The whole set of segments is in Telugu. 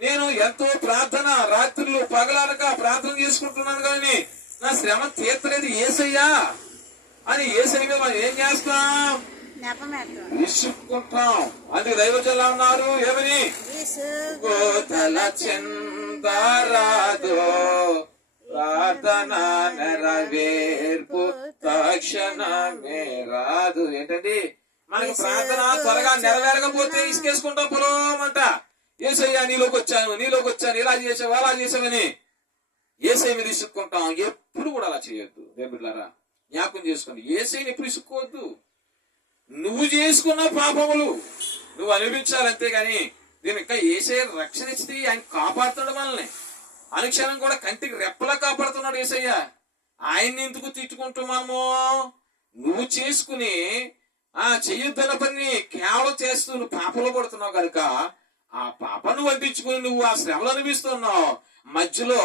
నేను ఎంతో ప్రార్థన రాత్రులు పగలనక ప్రార్థన చేసుకుంటున్నాను కానీ నా శ్రమ తీర్చలేదు ఏసయ్యా అని ఏసై మీద మనం ఏం చేస్తాం విసుక్కుంటాం అది దైవజల్లా ఉన్నారు ఏమని? గోతల చెందరాదు ప్రార్థన నెరవేర్పు తక్షణమే రాదు. ఏంటండి? మనకి ప్రార్థన త్వరగా నెరవేరకపోతే ఇసుకేసుకుంటాం పొలమంట. ఏసయ్యా నీలోకి వచ్చాను నీలోకి వచ్చాను ఇలా చేసావు అలా చేసావని ఏసై మీద ఇసుక్కుంటాం. ఎప్పుడు కూడా అలా చేయొద్దు. దేవుళ్ళారా జ్ఞాపకం చేసుకోండి. ఏసైని ఎప్పుడు ఇసుక్కోవద్దు. నువ్వు చేసుకున్న పాపములు నువ్వు అనుభవించాలి అంతేగాని దీని ఇంకా ఏసై రక్షణ ఇస్తే ఆయన కాపాడుతాడు మనల్ని. అనుక్షణం కూడా కంటికి రెప్పలా కాపాడుతున్నాడు ఏసయ్య. ఆయన్ని ఎందుకు తిట్టుకుంటున్నాము నువ్వు చేసుకుని ఆ చెయ్యొద్దన్న పని కేవలం చేస్తూ నువ్వు పాపలో పడుతున్నావు కనుక ఆ పాపను వండించుకుని నువ్వు ఆ శ్రమలు అనిపిస్తున్నావు మధ్యలో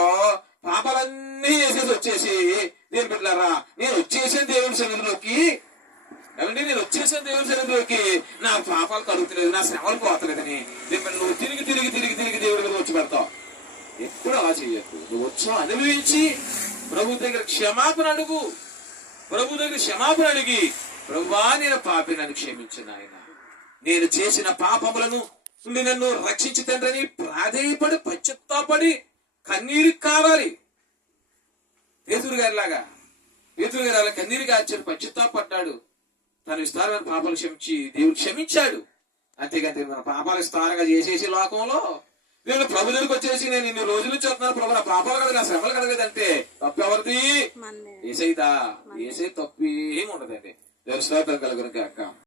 పాపాలన్నీ వేసేసి వచ్చేసి నేను బిడ్డారా నేను వచ్చేసాను దేవుని సన్నిధిలోకి. ఏమంటే నేను వచ్చేసాను దేవుని సన్నిధిలోకి. నా పాపాలు కలుగుతలేదు నా శ్రమలు పోతలేదని. దీన్ని నువ్వు తిరిగి తిరిగి తిరిగి తిరిగి దేవుడి మీద వచ్చి పెడతావు. ఎప్పుడు అలా చేయొద్దు. నువ్వు వచ్చో అనుభవించి ప్రభు దగ్గర క్షమాపణ అడుగు. ప్రభు దగ్గర క్షమాపణ అడిగి ప్రభువా నేను పాపి నన్ను క్షమించిన ఆయన నేను చేసిన పాపములను నుండి నన్ను రక్షించి తండ్రని ప్రాధేయపడి పశ్చత్తాపడి కన్నీరు కారాలి. పేతురు గారి లాగా పేతురు గారు అలా కన్నీరు కార్చాడు పశ్చత్తాపడ్డాడు తన విస్తారమైన పాపాలు క్షమించి దేవుడు క్షమించాడు. అంతేగాని మన పాపాలు విస్తారంగా చేసేసి లోకంలో నేను ప్రభు దగ్గరికి వచ్చేసి నేను ఇన్ని రోజుల నుంచి వస్తున్నాను. ప్రభు నా పాపాలు కడగదు నా శ్రమలు కడగదంటే తప్పు ఎవరిది ఏసైదా? ఏసై తప్పు ఏమి ఉండదండి స్తోత్రం కలుగును కాక